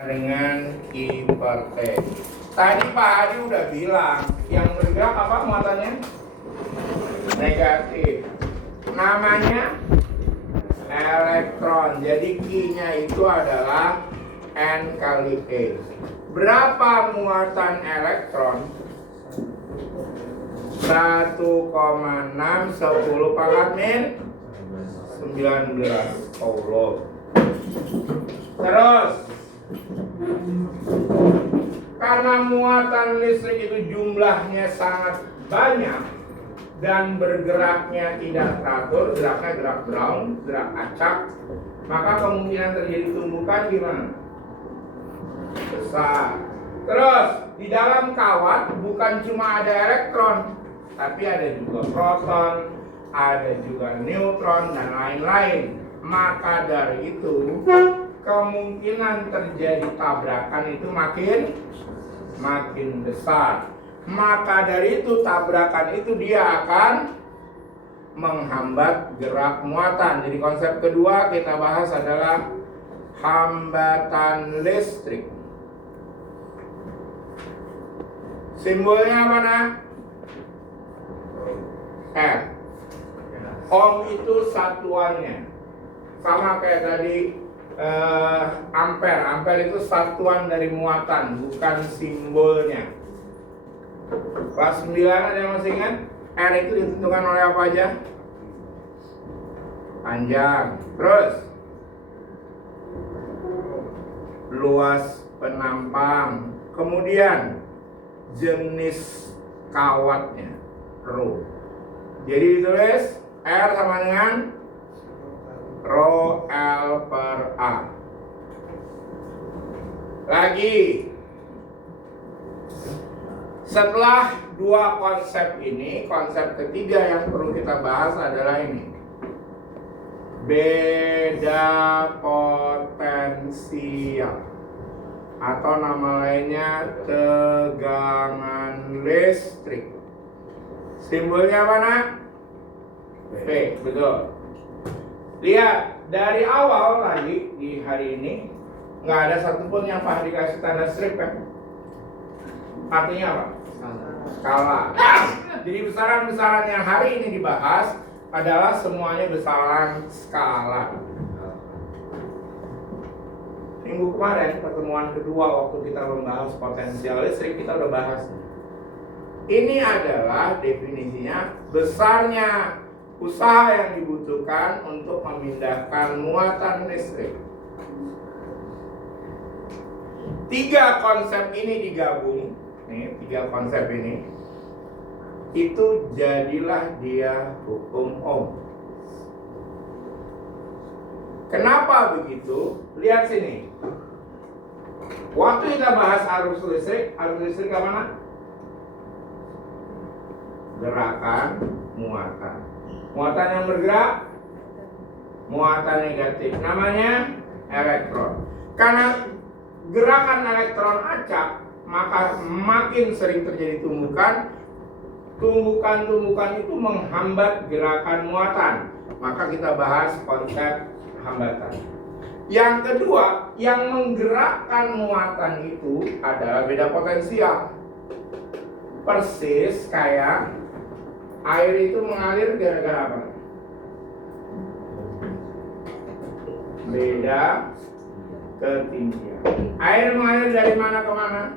dengan I per T. Tadi Pak Hadi udah bilang yang bergerak apa muatannya? Negatif. Namanya elektron. Jadi Q-nya itu adalah N kali E. Berapa muatan elektron? 1,6 10 pangkat min 19 Coulomb. Terus karena muatan listrik itu jumlahnya sangat banyak dan bergeraknya tidak teratur, geraknya gerak ground, gerak acak, maka kemungkinan terjadi tumbukan gimana? Besar. Terus di dalam kawat bukan cuma ada elektron, tapi ada juga proton, ada juga neutron dan lain-lain. Maka dari itu kemungkinan terjadi tabrakan itu makin besar. Maka dari itu tabrakan itu dia akan menghambat gerak muatan. Jadi konsep kedua kita bahas adalah hambatan listrik. Simbolnya mana? R. Ohm itu satuannya. Sama kayak tadi ampere. Ampere itu satuan dari muatan, bukan simbolnya. Kelas 9 ada yang masih ingat? R itu ditentukan oleh apa aja? Panjang. Terus luas penampang. Kemudian jenis kawatnya, rho. Jadi ditulis R sama dengan rho L per A. Lagi, setelah dua konsep ini, konsep ketiga yang perlu kita bahas adalah ini. Beda potensial atau nama lainnya tegangan listrik. Simbolnya mana? V, betul. Lihat, dari awal tadi di hari ini nggak ada satupun yang Pak dikasih tanda strip kan? Artinya apa? Skala. Jadi besaran-besaran yang hari ini dibahas adalah semuanya besaran skala. Minggu kemarin pertemuan kedua waktu kita membahas potensial listrik kita udah bahas. Ini adalah definisinya besarnya usaha yang dibutuhkan untuk memindahkan muatan listrik. Tiga konsep ini digabung, nih tiga konsep ini, itu jadilah dia hukum Ohm. Kenapa begitu? Lihat sini. Waktu kita bahas arus listrik ke mana? Gerakan, muatan. Muatan yang bergerak, muatan negatif. Namanya elektron. Karena gerakan elektron acak, maka makin sering terjadi tumbukan. Tumbukan-tumbukan itu menghambat gerakan muatan. Maka kita bahas konsep hambatan. Yang kedua, yang menggerakkan muatan itu adalah beda potensial. Persis kayak air itu mengalir gara-gara apa? Beda ketinggian. Air mengalir dari mana ke mana?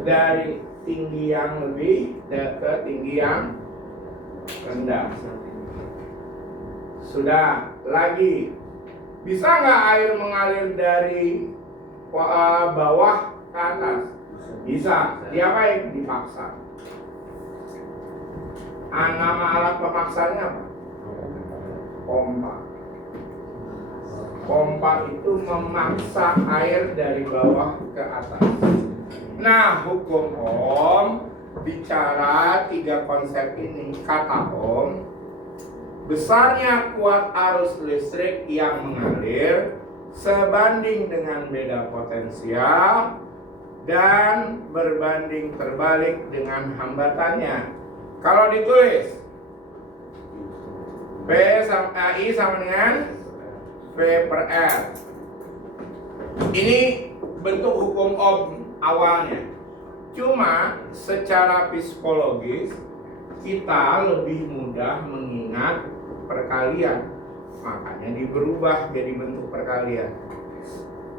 Dari tinggi yang lebih ke tinggi yang rendah. Sudah, lagi. Bisa nggak air mengalir dari bawah ke atas? Bisa. Diapain? Dipaksa. Nama alat pemaksanya apa? Pompa. Pompa itu memaksa air dari bawah ke atas. Nah, hukum Ohm bicara tiga konsep ini. Kata Ohm, besarnya kuat arus listrik yang mengalir sebanding dengan beda potensial dan berbanding terbalik dengan hambatannya. Kalau ditulis I sama dengan V per R. Ini bentuk hukum awalnya. Cuma secara psikologis kita lebih mudah mengingat perkalian, makanya diberubah jadi bentuk perkalian.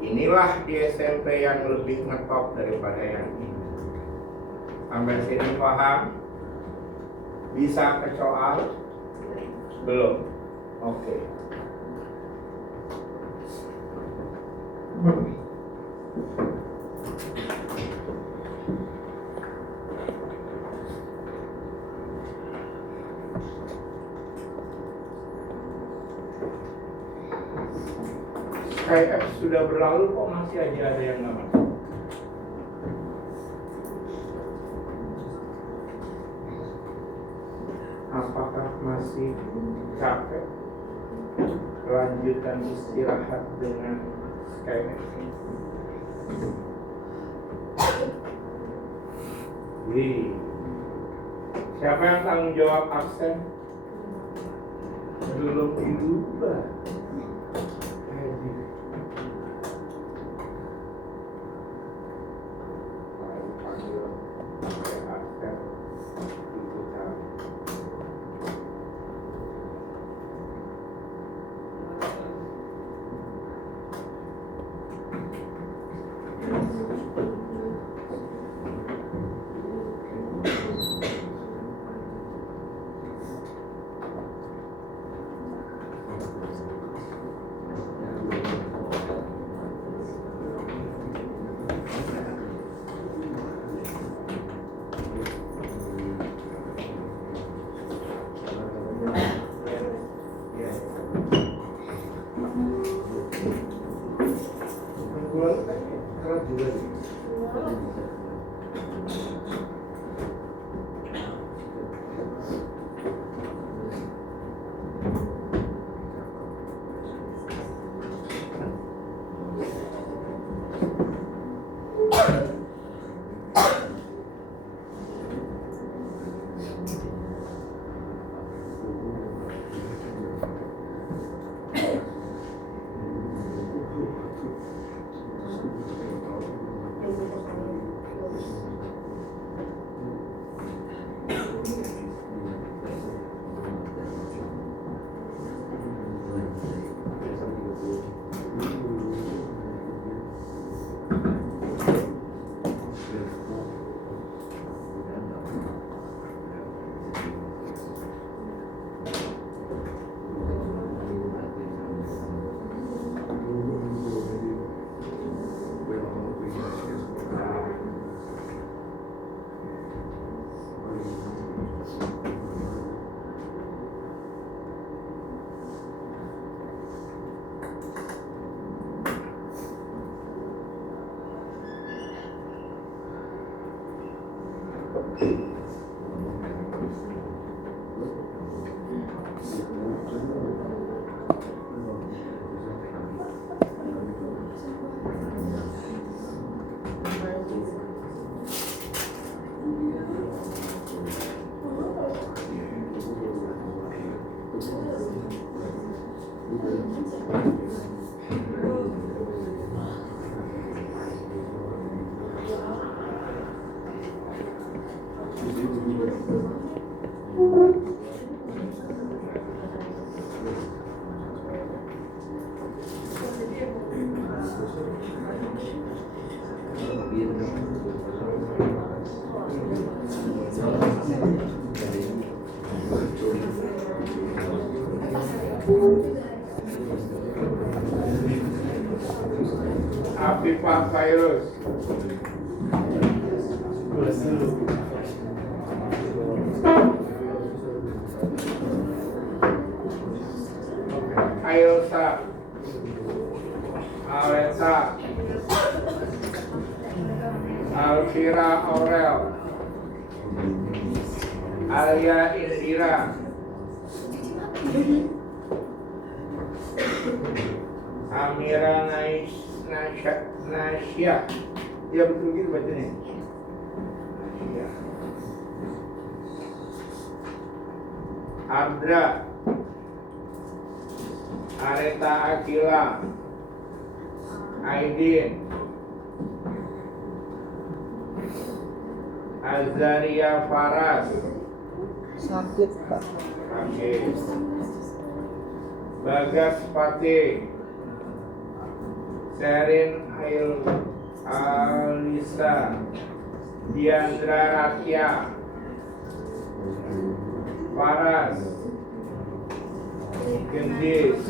Inilah di SMP yang lebih ngetop daripada yang ini. Sampai sini paham? Bisa ke soal? Belum? Oke. KF sudah berlalu kok masih aja ada yang nggak masuk. Apakah masih capek? Lanjutkan istirahat dengan KF. Wih. Siapa yang tanggung jawab absen? Belum diubah. Afifah Khairus. Ailsa, Aleta, Alfira Aurel, Alia Indira, Amira Nasya. Ya betul gitu bacanya. Nasya. Abdra, Areta Akila, Aidin, Azaria Faras. Sakit, Pak. Oke. Bagas Pate. Sherin Alisa. Diandra Ratia. Faras. Gendis.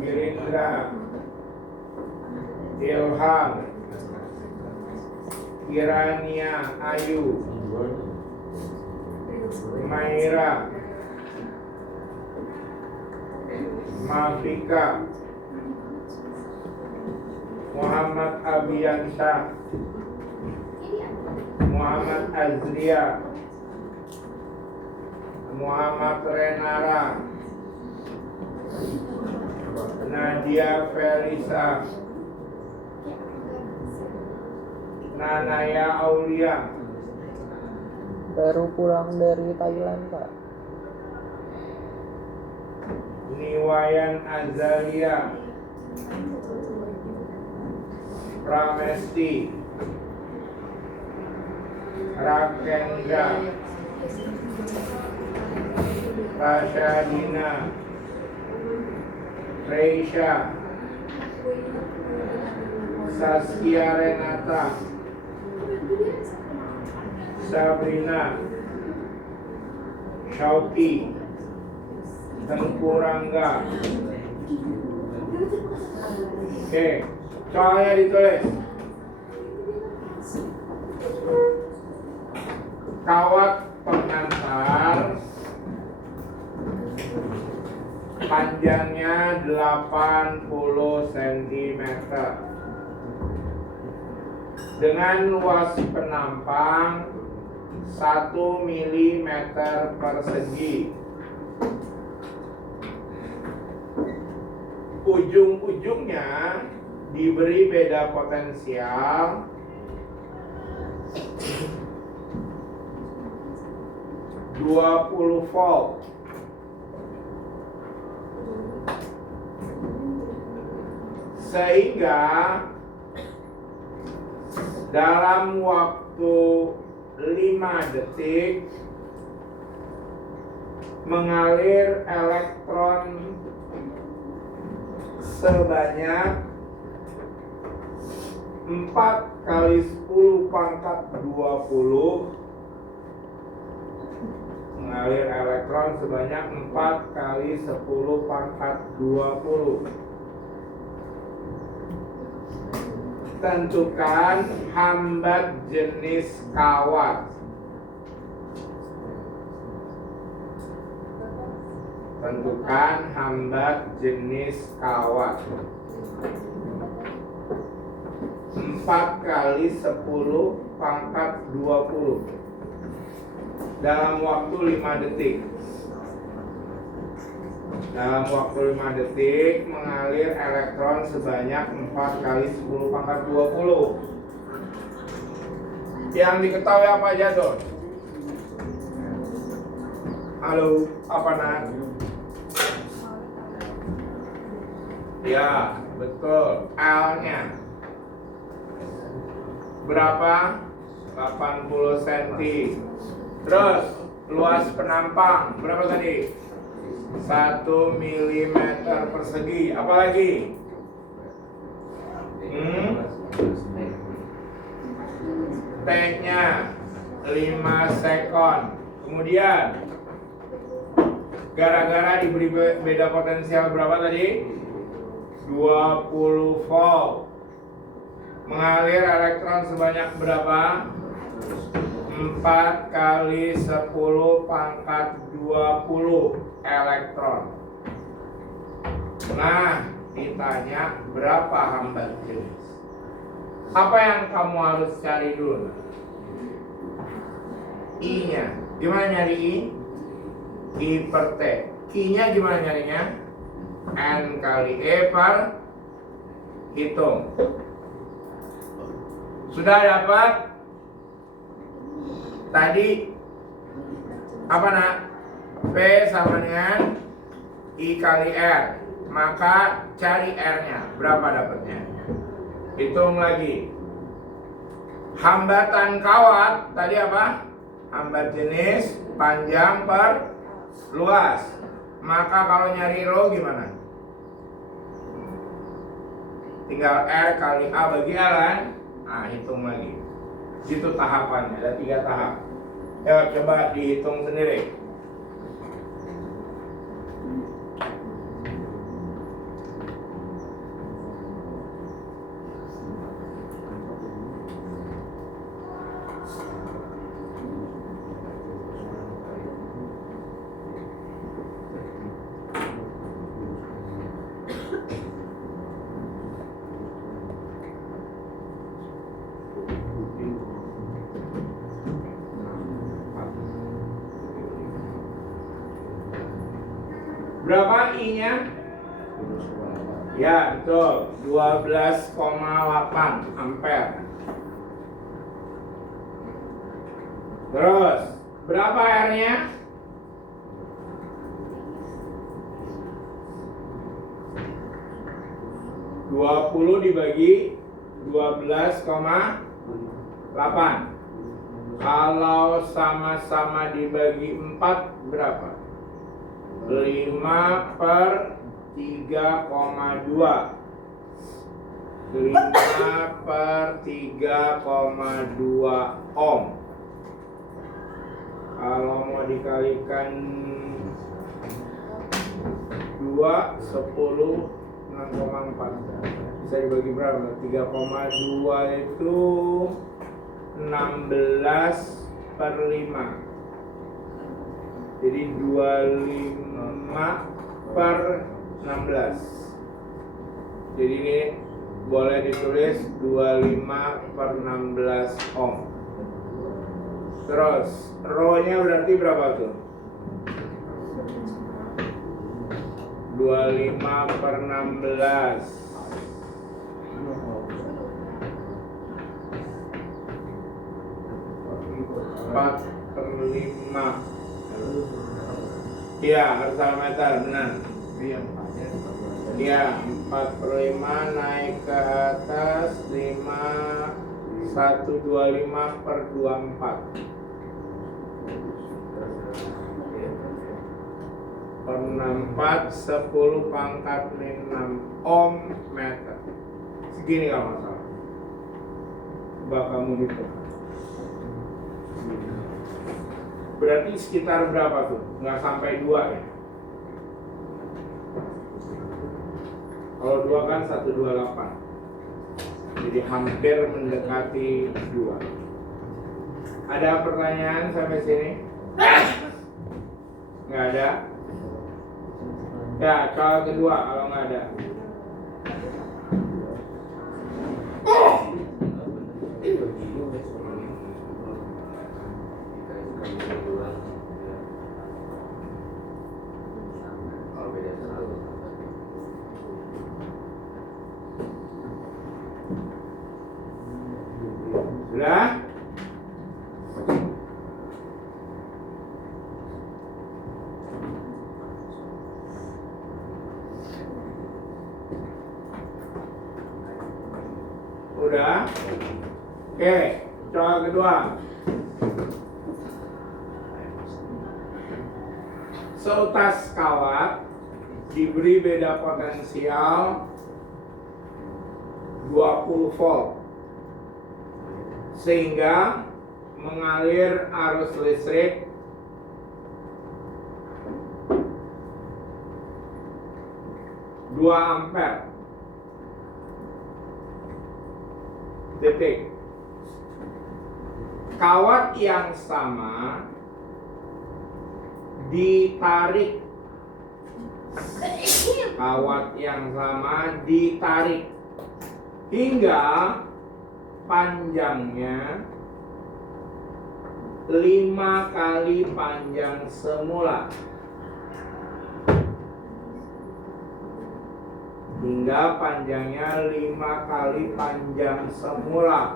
Girindra. Ilham. Kirania Ayu. Maira. Mafika. Muhammad Abiyansyah. Muhammad Azria. Muhammad Renara. Nadia Felisa. Nanaya Aulia. Baru pulang dari Thailand, Pak. Niwayan Azalia. Pramesti. Rakendra. Rasyadina. Reisha. Saskia Renata. Sabrina. Shauki. Tengku Rangga. Oke, soalnya ditulis. Kawat pengantar panjangnya 80 cm dengan luas penampang 1 mm persegi. Ujung-ujungnya diberi beda potensial 20 volt. Sehingga dalam waktu 5 detik mengalir elektron sebanyak 4 kali 10 pangkat 20. Mengalir elektron sebanyak 4 kali 10 pangkat 20. Tentukan hambat jenis kawat. Tentukan hambat jenis kawat. 4 kali 10 pangkat 20 dalam waktu 5 detik. Dalam waktu 5 detik mengalir elektron sebanyak 4 kali 10 pangkat 20. Yang diketahui apa aja tuh? Halo, apa nak? Ya, betul. L-nya berapa? 80 cm. Terus luas penampang berapa tadi? 1 mm persegi. Apa lagi? T-nya 5 sekon. Kemudian gara-gara diberi beda potensial berapa tadi? 20 volt. Mengalir elektron sebanyak berapa? 4 kali 10 pangkat 20 elektron. Nah, ditanya berapa hambat jenis. Apa yang kamu harus cari dulu? I-nya. Gimana nyari I? I per T. Q-nya gimana nyarinya? N kali E per hitung. Sudah dapat? Tadi apa nak? P sama dengan I kali R. Maka cari R-nya. Berapa dapatnya? Hitung lagi. Hambatan kawat tadi apa? Hambat jenis, panjang per luas. Maka kalau nyari rho gimana? Tinggal R kali A bagi A kan? Nah, hitung lagi. Itu tahapannya, ada 3 tahap. Ya, coba dihitung sendiri. Berapa I-nya? Ya, betul. 12,8 ampere. Terus, berapa R-nya? (20 dibagi 12,8). Kalau sama-sama dibagi 4 berapa? 5 per 3,2. 5 per 3,2 ohm. Kalau mau dikalikan 2, 10, 6,4. Bisa dibagi berapa? 3,2 itu 16 per 5. Jadi 25 per 16. Jadi ini boleh ditulis 25 per 16 ohm. Terus rho-nya berarti berapa tuh? 25 per 16. 4 per 5. Iya, harta meter, benar. Iya, 4 per 5 naik ke atas 5, 125 per 24. Per 64, 10 pangkat 6 ohm meter. Segini gak masalah. Coba kamu hitung. Berarti sekitar berapa tuh? Nggak sampai 2 ya? Kalau 2 kan 128. Jadi hampir mendekati 2. Ada pertanyaan sampai sini? Nggak ada? Ya, soal kedua kalau nggak ada. Sudah? Udah? Oke, soal kedua. Seutas kawat diberi beda potensial 20 volt sehingga mengalir arus listrik 2 ampere. Detik. Kawat yang sama ditarik. Kawat yang sama ditarik hingga panjangnya 5 kali panjang semula. Hingga panjangnya 5 kali panjang semula.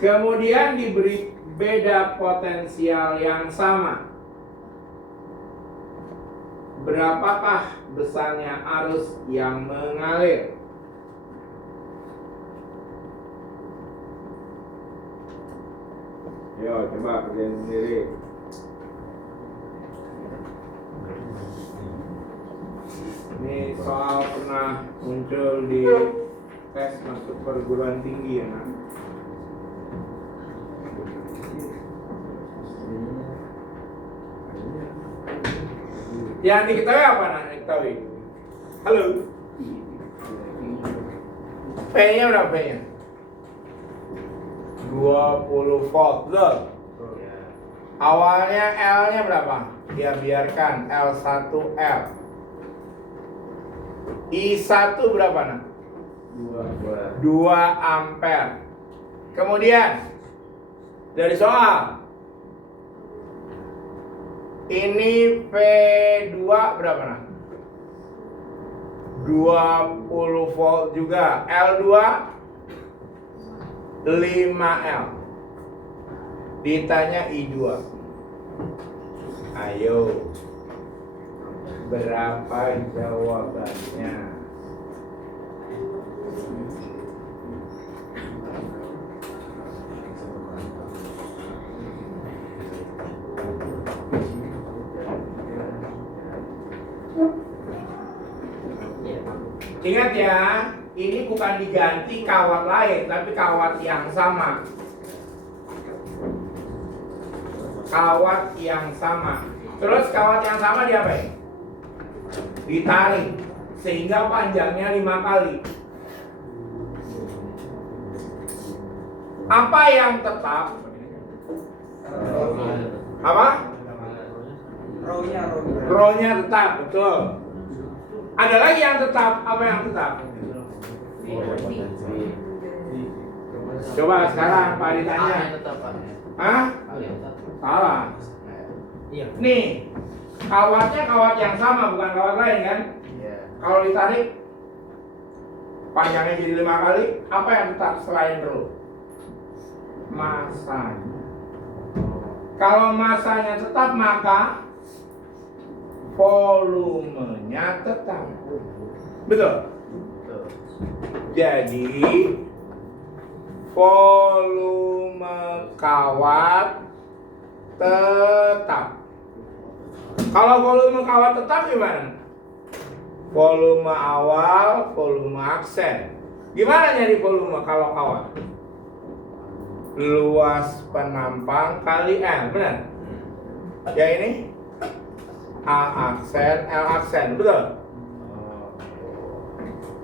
Kemudian diberi beda potensial yang sama berapakah besarnya arus yang mengalir? Yo, coba kerjain sendiri. Ini soal pernah muncul di tes masuk perguruan tinggi ya, nak? Yang diketahui apa, nak? Diketahui. Halo. P-nya berapa P-nya? 20 volt, betul? Awalnya L-nya berapa? Ya biarkan L1L. I1 berapa, nak? 2 ampere. Kemudian dari soal ini P2 berapa, nak? 20 volt juga. L2 5L. Ditanya I2. Ayo, berapa jawabannya? Ingat ya, ini bukan diganti kawat lain, tapi kawat yang sama. Kawat yang sama. Terus kawat yang sama diapain? Ditarik sehingga panjangnya 5 kali. Apa yang tetap? Apa? Rho-nya tetap, betul. Ada lagi yang tetap, apa yang tetap? Coba sekarang Pak ditanya. Hah? Salah. Nih, kawatnya kawat yang sama, bukan kawat lain kan? Kalau ditarik, panjangnya jadi 5 kali, apa yang tetap selain rho? Masanya. Kalau masanya tetap, maka volumenya tetap. Betul? Jadi volume kawat tetap. Kalau volume kawat tetap gimana? Volume awal, volume aksen. Gimana nyari volume kalau kawat? Luas penampang kali L, benar? Ya ini A aksen, L aksen, betul?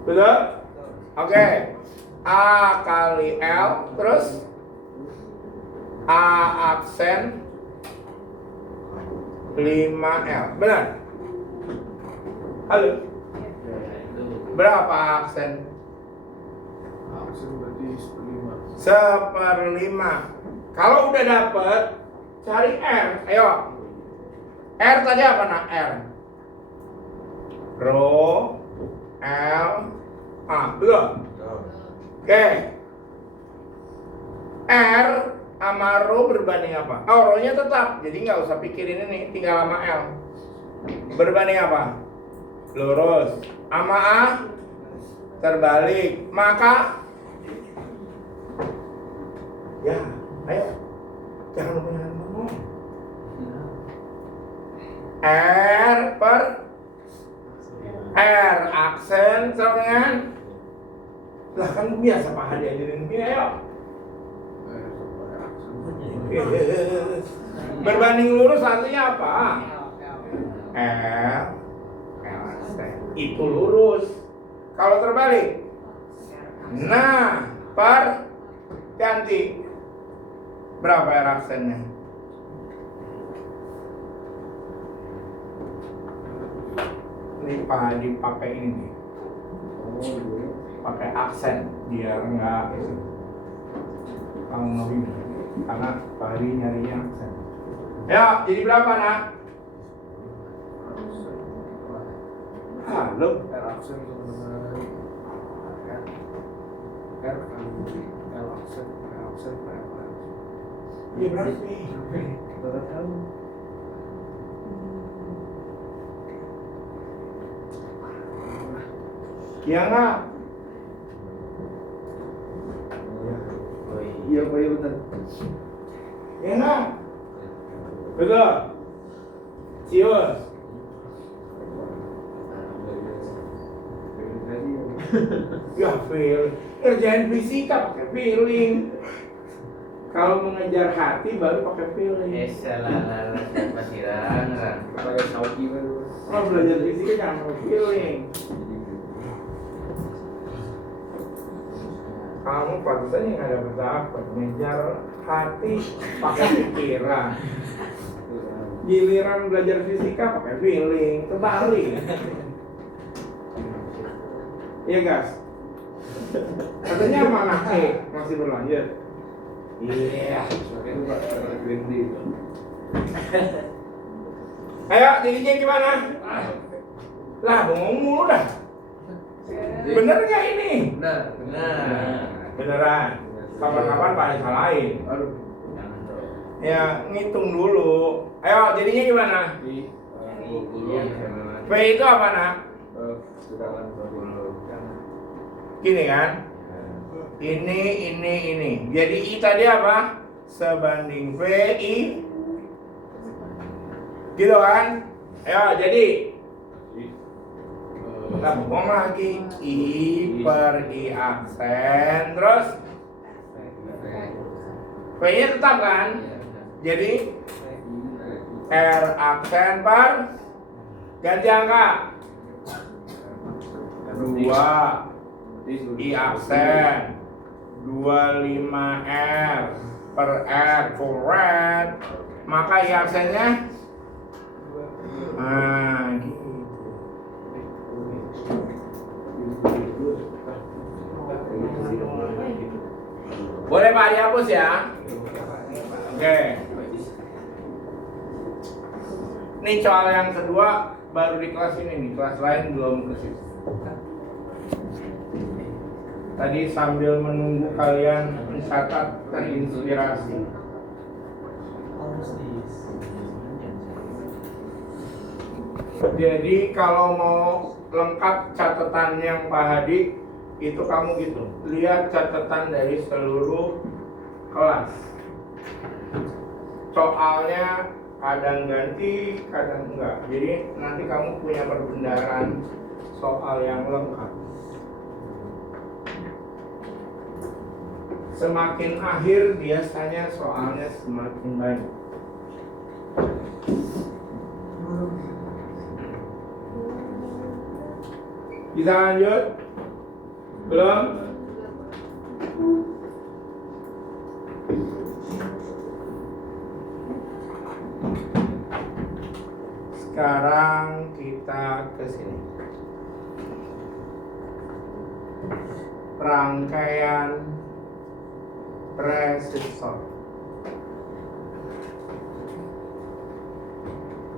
Betul? Oke. A kali L, terus A aksen 5L, benar? Halo? Berapa aksen? Aksen berarti 1/5. 1/5. Kalau udah dapet, cari R. Ayo. R tadi apa, nak? R. Rho, L, A. Betul? Oke. R sama rho berbanding apa? Oh, rho-nya tetap. Jadi nggak usah pikirin ini, tinggal sama L. Berbanding apa? Lurus. Sama A terbalik. Maka ya, ayo. Jangan lupa ngomong. R per R aksen sama dengan lah kan biasa Pak Hadi ajarin gini, ayo. Berbanding lurus artinya apa? L aksen itu lurus. Kalau terbalik, nah per ganti berapa R aksennya? Ini Pak Hadi pakai ini nih. Pakai aksen biar enggak kamu ngawin, karena Pak Hadi nyarinya aksen. Ya, jadi berapa, nak? Halo. R aksen teman-teman. R kali L aksen, P aksen, P aksen. Iya berarti. Berapa tahu? Iya nggak? Iya Pak, iya benar. Iya nggak? Betul. Cius. Ya feeling. Kerjaan fisika pakai feeling. Kalau mengejar hati baru pakai feeling. Salah pasiran. Pakai sauki baru. Kalau belajar fisika jangan pakai feeling. Kamu pantasnya nggak dapat dapat ngejar hati pakai pikiran. Giliran belajar fisika pakai feeling, terbalik. Iya guys. Katanya mana masih berlanjut. Iya. Pakai itu Pak, pakai green tea. Ayo, jadinya gimana? Lah, bengong mulu dah. Bener nggak ini? Benar. Beneran. Kapan-kapan Pak salahin. Aduh. Ya, ngitung dulu. Ayo, jadinya gimana? P itu apa nak? Sedangkan 20. Gini kan? Ini. Jadi I tadi apa? Sebanding VI. Gitu kan? Ayo, jadi kita ngomong lagi I per I aksen. Terus V-nya tetap kan? Jadi R aksen per ganti angka 2 I aksen 25R per R correct. Maka I aksennya gitu. Boleh Pak dihapus ya? Oke. Ini soal yang kedua baru di kelas ini nih, kelas lain belum ke situ. Tadi sambil menunggu kalian mencatat terinspirasi. Jadi kalau mau lengkap catatan yang Pak Hadi itu kamu gitu, lihat catatan dari seluruh kelas. Soalnya kadang ganti, kadang enggak. Jadi nanti kamu punya perbendaharaan soal yang lengkap. Semakin akhir biasanya soalnya semakin banyak. Bisa lanjut? Belum? Sekarang kita ke sini. Rangkaian resistor.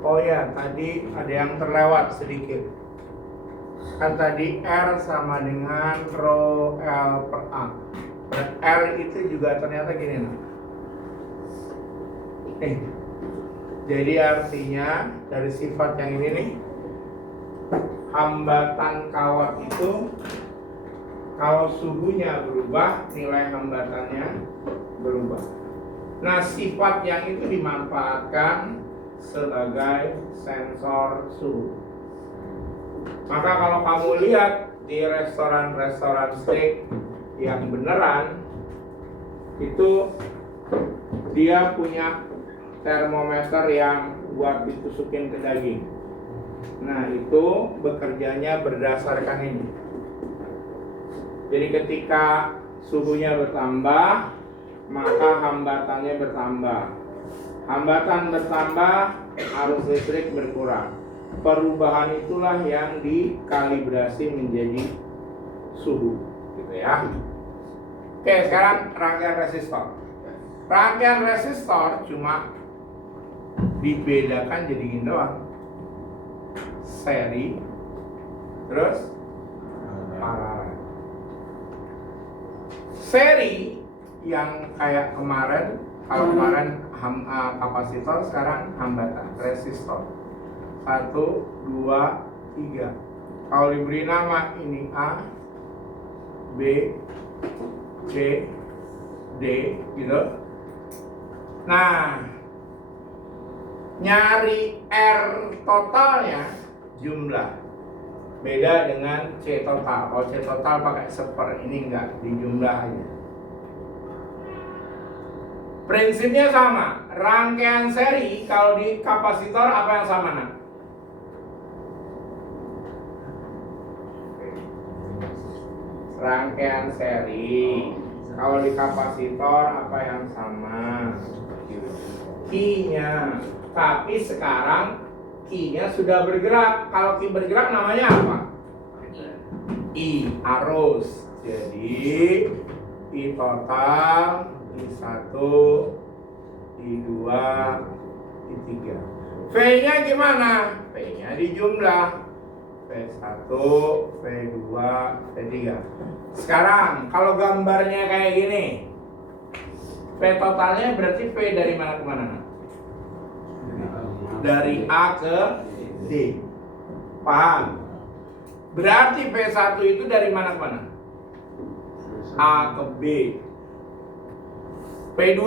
Oh ya, tadi ada yang terlewat sedikit. Kan tadi R sama dengan rho L per A. Dan R itu juga ternyata gini nah. Jadi artinya dari sifat yang ini nih, hambatan kawat itu kalau suhunya berubah, nilai hambatannya berubah. Nah, sifat yang itu dimanfaatkan sebagai sensor suhu. Maka kalau kamu lihat di restoran-restoran steak yang beneran, itu dia punya termometer yang buat ditusukin ke daging. Nah, itu bekerjanya berdasarkan ini. Jadi ketika suhunya bertambah, maka hambatannya bertambah. Hambatan bertambah, arus listrik berkurang. Perubahan itulah yang dikalibrasi menjadi suhu, gitu ya. Oke, sekarang rangkaian resistor. Rangkaian resistor cuma dibedakan jadi gini doang. Seri, terus paralel. Seri yang kayak kemarin, kalau kemarin kapasitor, sekarang hambatan resistor. 1, 2, 3. Kalau diberi nama ini A, B, C, D, gitu. Nah, nyari R totalnya jumlah. Beda dengan C total. Kalau C total pakai seper, ini enggak, dijumlah aja. Prinsipnya sama. Rangkaian seri kalau di kapasitor apa yang sama, nak? Rangkaian seri kalau di kapasitor apa yang sama? Q-nya. Tapi sekarang Q-nya sudah bergerak. Kalau Q bergerak namanya apa? I, arus. Jadi I total, I1, I2, I3. V-nya gimana? V-nya dijumlah. V1, V2, V3. Sekarang kalau gambarnya kayak gini, V totalnya berarti V dari mana ke mana? Dari A ke D. Paham? Berarti V1 itu dari mana ke mana? A ke B. V2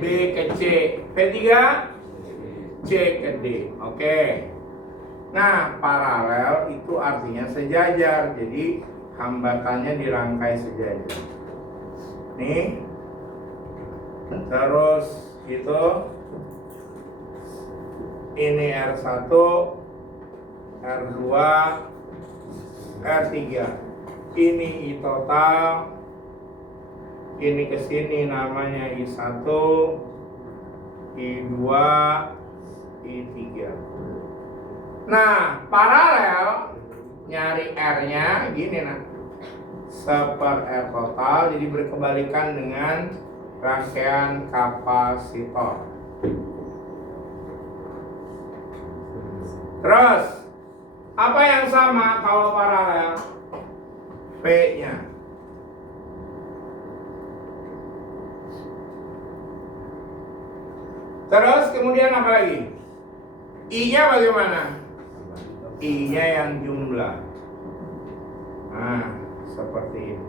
B ke C. V3 C ke D. Oke. Nah, paralel itu artinya sejajar. Jadi hambatannya dirangkai sejajar. Nih. Terus itu ini R1, R2, R3. Ini I total. Ini ke sini namanya I1, I2, I3. Nah, paralel nyari R-nya gini, nah. Seper R total, jadi berkebalikan dengan rangkaian kapasitor. Terus, apa yang sama kalau paralel? P-nya. Terus kemudian apa lagi? I-nya bagaimana? I-nya yang jumlah. Nah, seperti ini.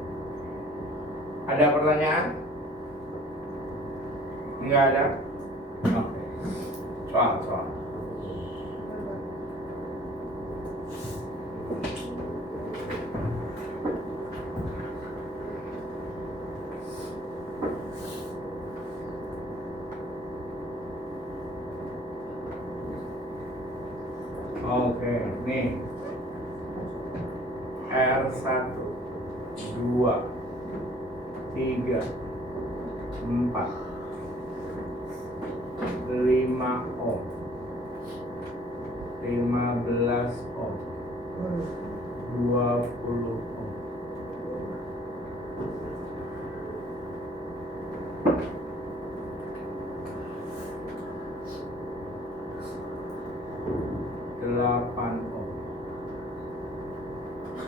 Ada pertanyaan? Enggak ada? Oke. Soal. Oke, nih R1, 2, 3, 4, 5 ohm, 15 ohm, 20 ohm.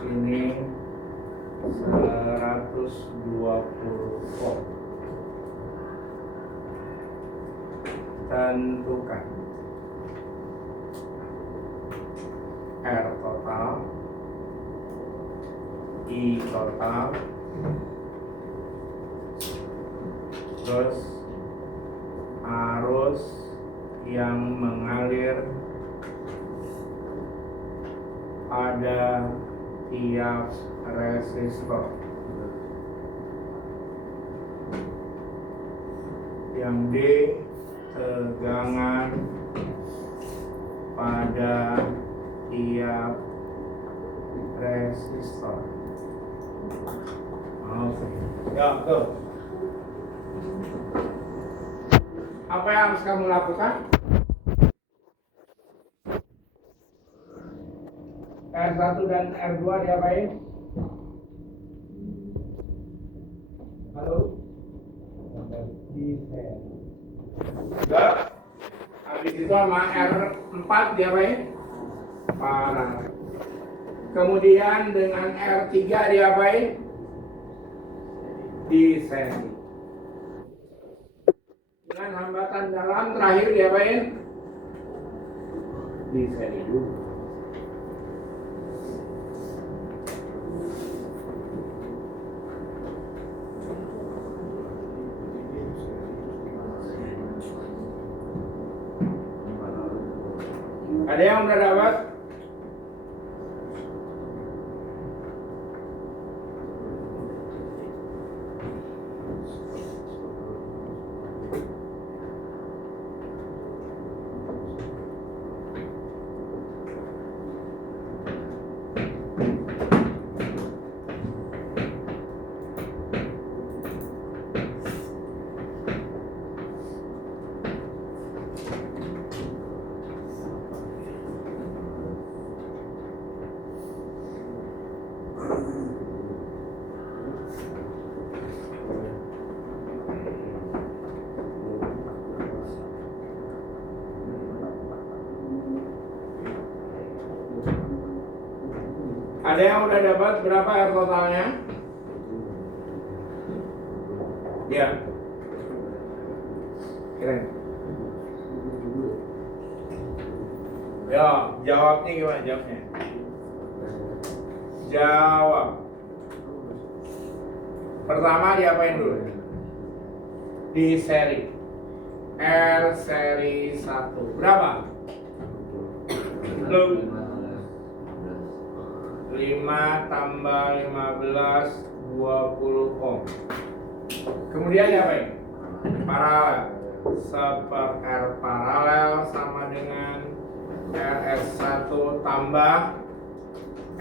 Ini 120 ohm. Tentukan R total, I total, terus arus yang mengalir pada tiap resistor. Yang D, tegangan pada tiap resistor. Oke. Ya, tuh. Apa yang harus kamu lakukan? R1 dan R2 diapain? Halo? Di-set. Enggak. Habis itu sama R4 diapain? Paralel. Kemudian dengan R3 diapain? Di-set. Dengan hambatan dalam terakhir diapain? Di-set juga. Ada yang udah dapat? Ada yang udah dapat berapa R totalnya? Ya. Keren. Ya, jawabnya gimana jawabnya? Jawab. Pertama diapain dulu? Di seri. R seri 1. Berapa? 5 tambah 15 20 ohm. Kemudian diapain? Paralel. Seper R paralel sama dengan RS1 tambah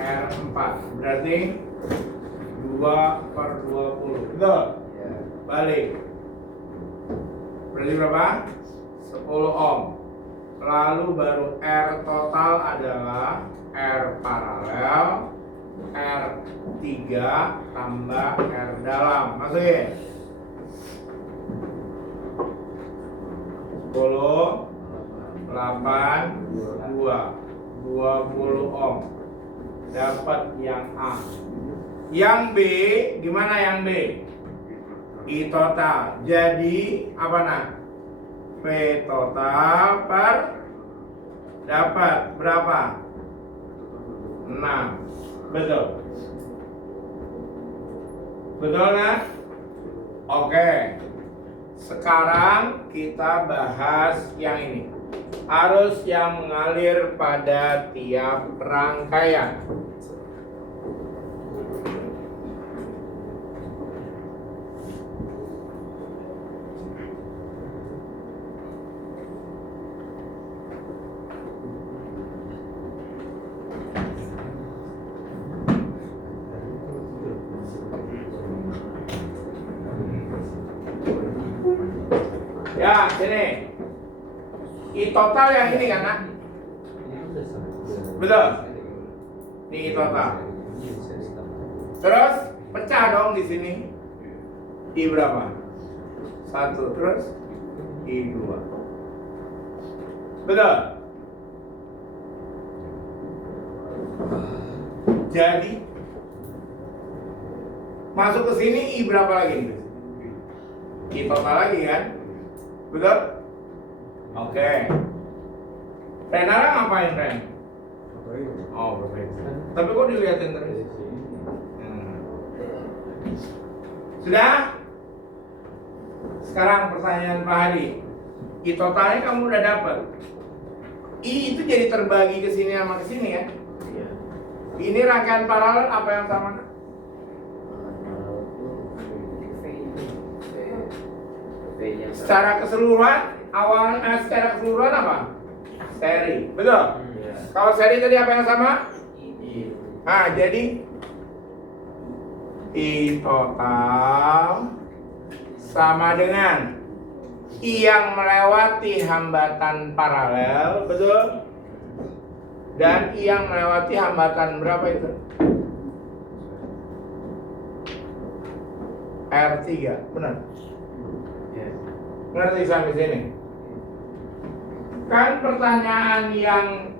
R4. Berarti 2/20. Betul? Balik. Berarti berapa? 10 ohm. Lalu baru R total adalah R paralel R3 tambah R dalam. Masukin 10 8 2 20 ohm. Dapat yang A. Yang B gimana yang B? I total. Jadi apa nah? P total per dapat berapa? 6. Betul. Betul kan? Oke. Sekarang kita bahas yang ini. Arus yang mengalir pada tiap rangkaian. Ya, sini. I total yang ini kan, nak? Betul. Ini I total. Terus pecah dong di sini. I berapa? 1 terus I 2. Betul. Jadi masuk ke sini I berapa lagi? I total lagi kan? Betul? Oke. Renara ngapain, Ren? Oh, perfect. Tapi kok dilihatin terus? Sudah? Sekarang pertanyaan Pak Hadi. I totalnya kamu udah dapat. I itu jadi terbagi ke sini sama ke sini kan? Iya. Ini rangkaian paralel apa yang sama? Secara keseluruhan, secara keseluruhan apa? Seri, betul? Iya. Kalau seri tadi apa yang sama? Iya. Nah, jadi I total sama dengan I yang melewati hambatan paralel, betul? Dan I yang melewati hambatan berapa itu? R3, benar? Iya. Ngerti sampai sini? Kan pertanyaan yang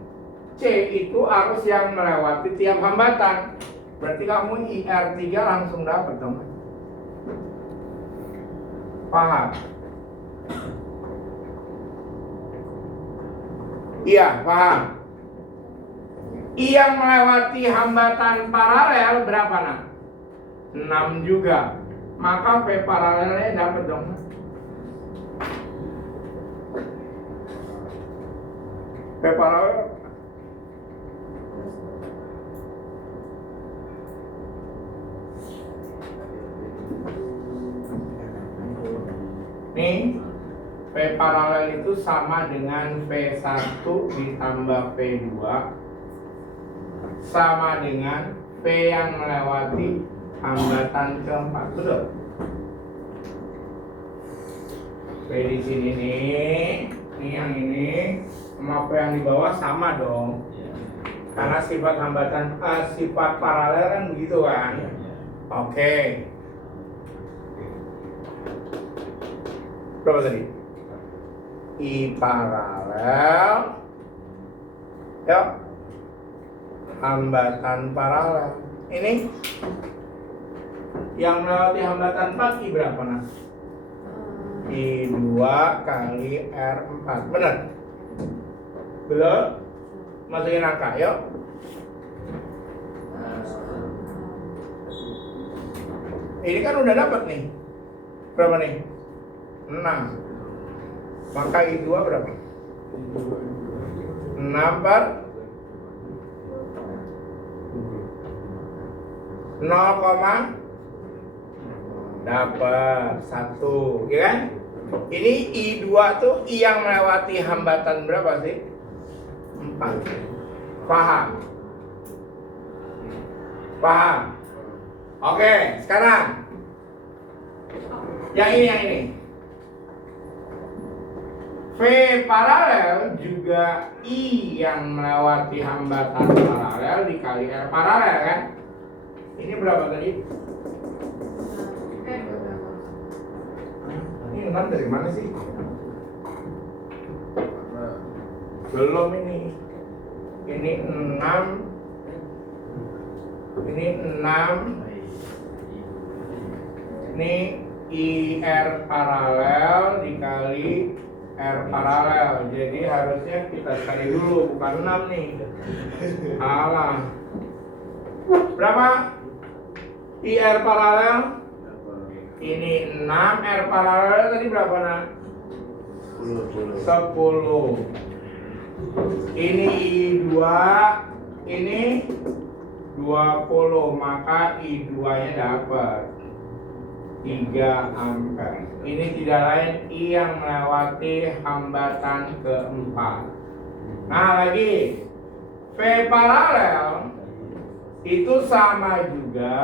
C itu arus yang melewati tiap hambatan. Berarti kamu IR3 langsung dapat dong. Paham? Iya, paham. I yang melewati hambatan paralel berapa nak? 6 juga. Maka P paralelnya dapat dong. P paralel. Nih, P paralel itu sama dengan P1 ditambah P2 sama dengan P yang melewati hambatan keempat, betul? P di sini nih yang ini sama P yang di bawah sama dong. Karena sifat hambatan, sifat paralel kan begitu kan? Oke. Berapa tadi? I paralel. Yuk. Hambatan paralel. Ini yang melewati hambatan 4 I berapa nah? I 2 kali R4. Benar? Belum? Masukin angka, yuk. Ini kan udah dapat nih. Berapa nih? 6. Maka I2 berapa? 6 per 0, dapat 1, ya kan? Ini I2 tuh I yang melewati hambatan berapa sih? 4. Paham? Paham? Oke, sekarang yang ini. V paralel juga I yang melewati hambatan paralel dikali R paralel kan? Ini berapa tadi? Ini 6 dari mana sih? Belum ini. Ini 6. Ini 6. Ini IR paralel dikali R paralel. Jadi harusnya kita cari dulu, bukan 6 nih. Alah. Berapa? IR paralel. Ini 6, R paralel tadi berapa nak? 10. Ini I2, ini 20, maka I2 nya dapat 3 ampere. Ini tidak lain I yang melewati hambatan keempat. Nah lagi V paralel itu sama juga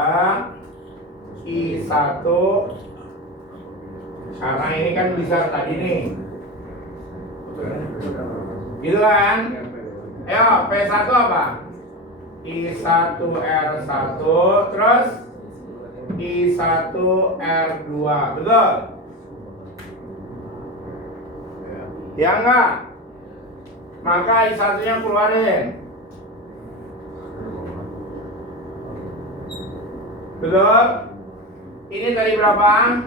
I1, karena ini kan bisa tadi nih, gitu kan? Ayo P1 apa? I1R1 terus I1R2, betul? Ya enggak? Maka I1 nya keluarin, betul? Ini tadi berapa?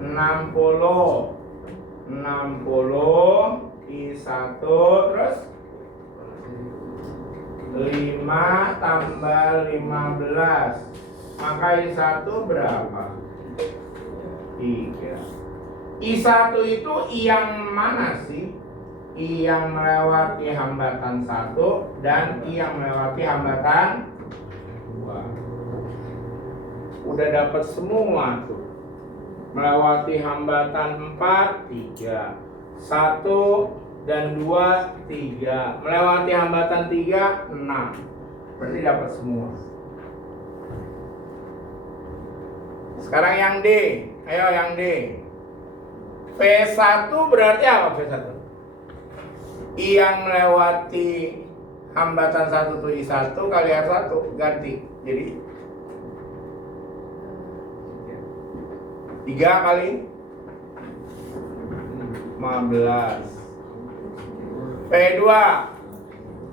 60 I1 terus 5 tambah 15, maka I1 berapa? 3. I1 itu I yang mana sih? I yang melewati hambatan 1 dan I yang melewati hambatan 2. Udah dapat semua tuh. Melewati hambatan 4, 3. 1 dan 2, 3. Melewati hambatan 3, 6. Berarti dapat semua. Sekarang yang D. Ayo yang D. P1 berarti apa P1? I yang melewati hambatan 1 tuh I1 kali R1, ganti. Jadi 3 kali 15. P2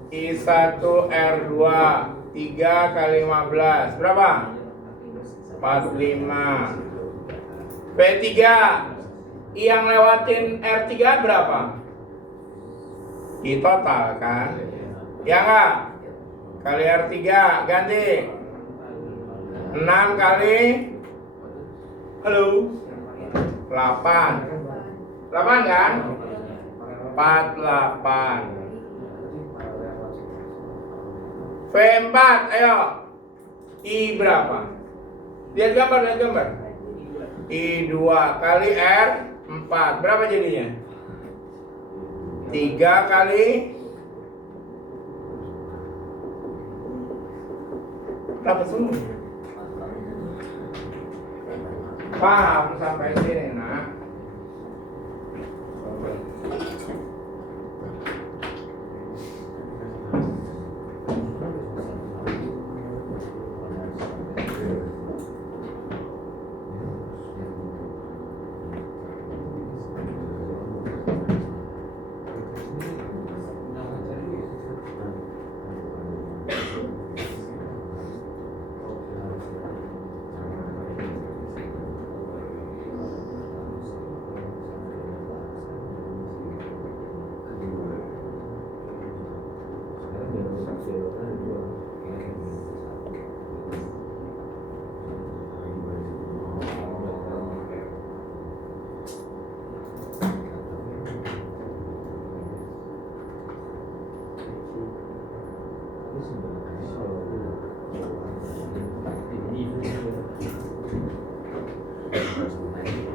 I1 R2 3 kali 15 berapa? 45. P3 I yang lewatin R3 berapa? I total kan? Ya enggak? Kali R3 ganti 6 kali, halo, 8 kan? 48. V4, ayo. I berapa? Lihat gambar. I 2 kali R 4. Berapa jadinya? 3 kali berapa semua? Paham sampai sini, nak?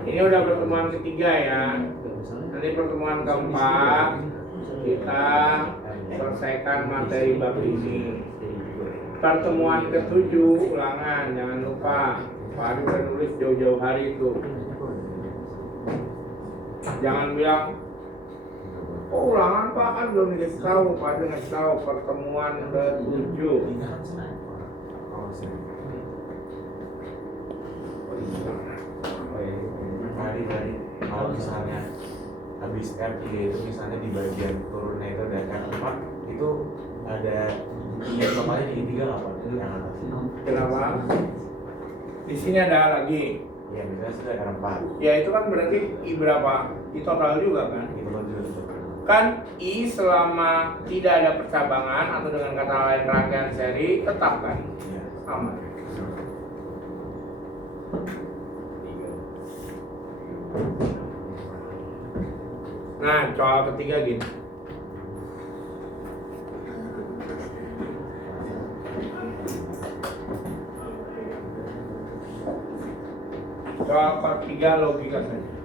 Ini udah pertemuan ketiga ya. Nanti pertemuan keempat kita selesaikan materi bab ini. Pertemuan ketujuh ulangan, jangan lupa. Pak Ari udah nulis jauh-jauh hari itu. Jangan bilang, oh ulangan Pak kan belum dikasih tahu. Pak Ari ngasih tahu pertemuan ketujuh. Tadi kalau misalnya habis R3 itu misalnya di bagian turunnya itu ada R4 itu ada yang kemarin di 3 apa? Yang atas. Kenapa? Di sini ada lagi. Ya misalnya sudah R4. Ya itu kan berarti I berapa? I total juga kan? Itu kan juga Kan I selama tidak ada percabangan atau dengan kata lain rangkaian seri tetap kan? ya. Sama. Nah, soal ketiga gini. Soal ketiga logika saja.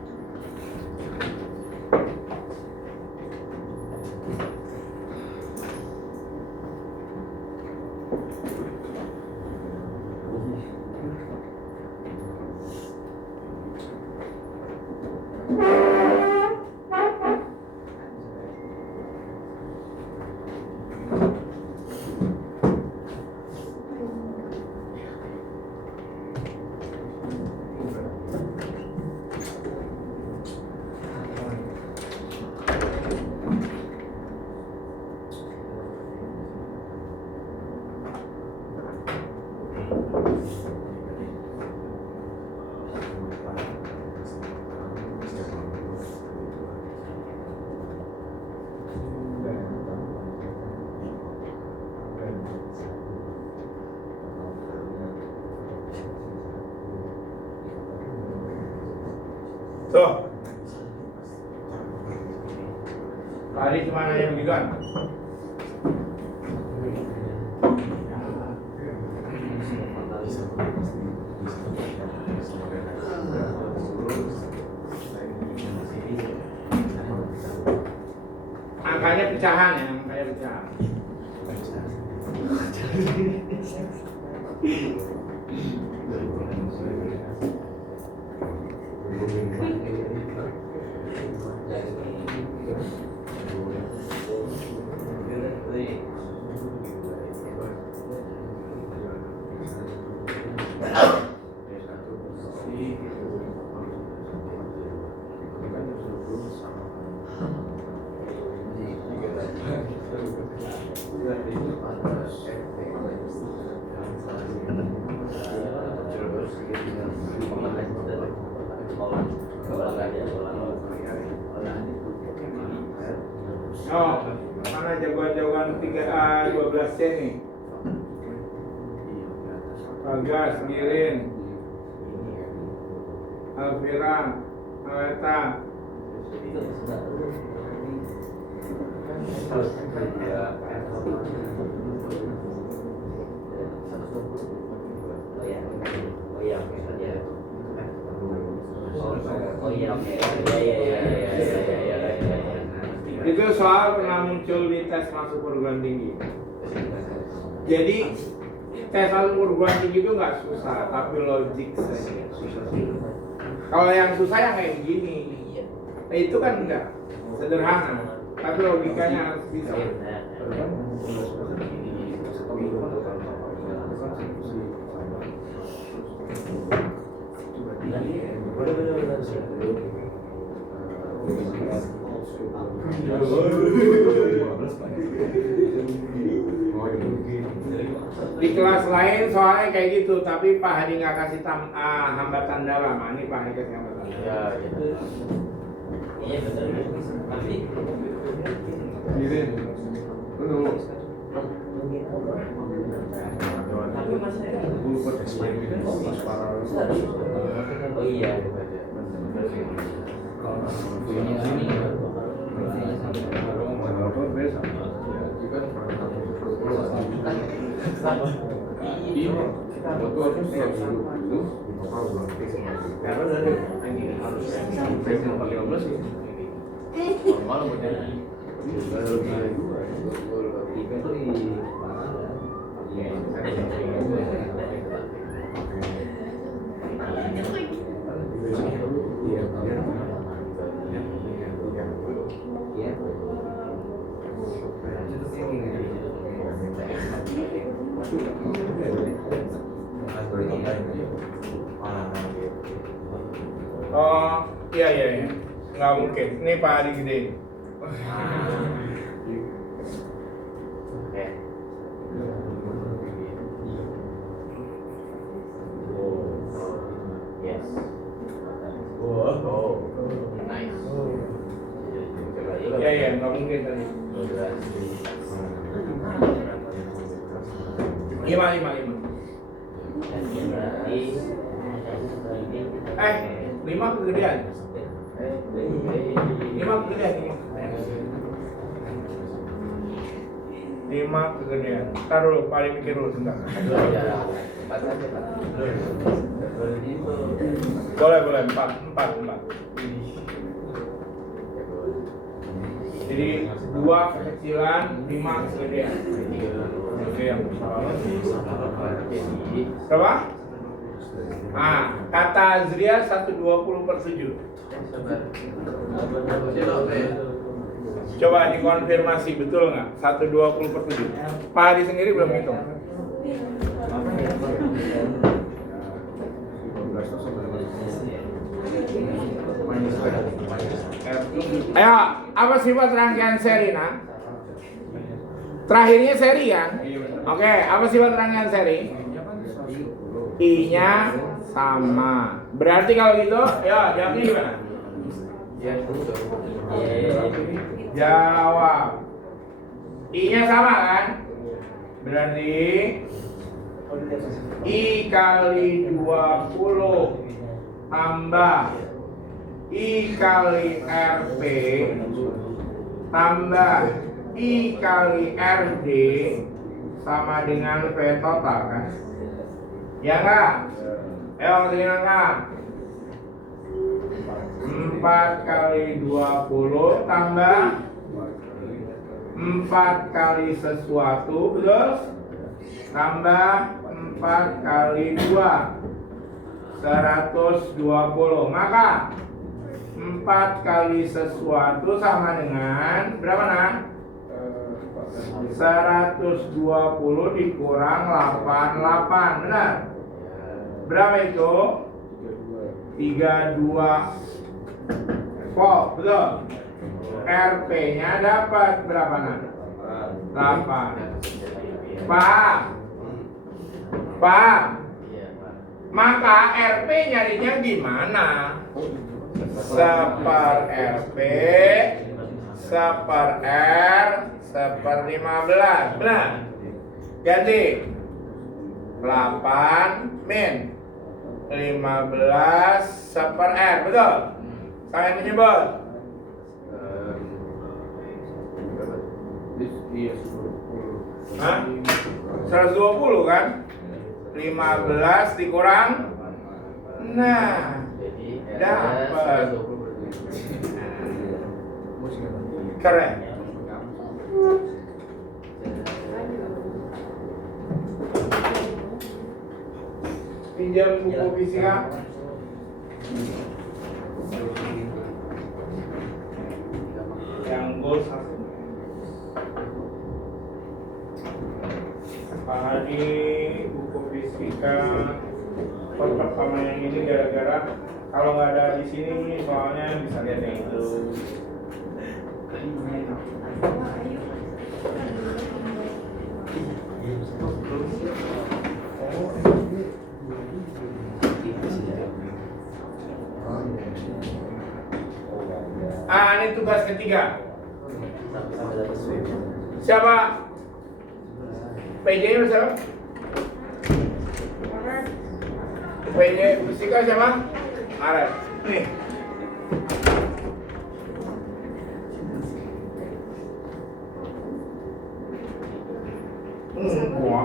Tuh. Tadi cuma nanya begituan. Angkanya pecahan ya, angkanya pecahan. Oh, mana jagoan-jagoan 3A 12C nih? Bagas, Mirin, Alvira, Aleta. Itu soal pernah muncul di tes masuk perguruan tinggi. Jadi tes masuk perguruan tinggi itu nggak susah, tapi logik saja. Kalau yang susah yang kayak gini, nah, itu kan enggak sederhana, tapi logikanya harus bisa. Di kelas lain soalnya kayak gitu, tapi Pak Hadi nggak kasih hambatan dalam. Ini Pak Hadi kasih hambatan. Ya, gitu. Iya benar. Tapi oh iya. Oh iya, nggak mungkin. Ini Pak Hadi gede. Oke. Yes. Oh, nice. Coba yuk. Iya, nggak mungkin tadi. 5. 5 kegedean. 5 kegedean. 5 kegedean. Taruh, paling mikir dulu sebentar. Boleh 4. Jadi 2 kekecilan, 5 kegedean. Oke, yang salah. Berapa? Kata Azria 120/7. Coba dikonfirmasi betul nggak? 120/7. Pak Hadi sendiri belum hitung. Ayo, apa sifat rangkaian seri, nah? Terakhirnya seri kan? Oke, apa sifat rangkaian seri? I-nya sama. Berarti kalau gitu, ya jawabnya gimana? Jawab. I-nya sama kan? Berarti I kali 20 tambah I kali RP tambah I kali RD sama dengan V total kan? Ya enggak? Ayo ngertiin enggak? 4 kali 20 tambah 4 kali sesuatu, betul? Tambah 4 kali 2 120. Maka 4 kali sesuatu sama dengan berapa, nah? 120 dikurang 88, benar? Berapa itu? 32 volt, betul? RP-nya dapat berapa, nah? 8. Paham? Maka RP nyarinya gimana? Seper RP seper R seper 15, benar? Ganti 8 min 15 seper R, betul? Saya menyebut Iya, 10. Hah? 120 kan? 15 dikurang. Nah, Jadi dapat. 120. Keren. Pinjam buku fisika. Yang gold satu. Pak Hadi buku fisika kotak sama yang ini gara-gara kalau nggak ada di sini soalnya bisa lihat yang itu. Ini tugas ketiga. Sampai dapat swing. Siapa? PJ nya siapa? PJ fisika siapa? Maret. Nih. Gua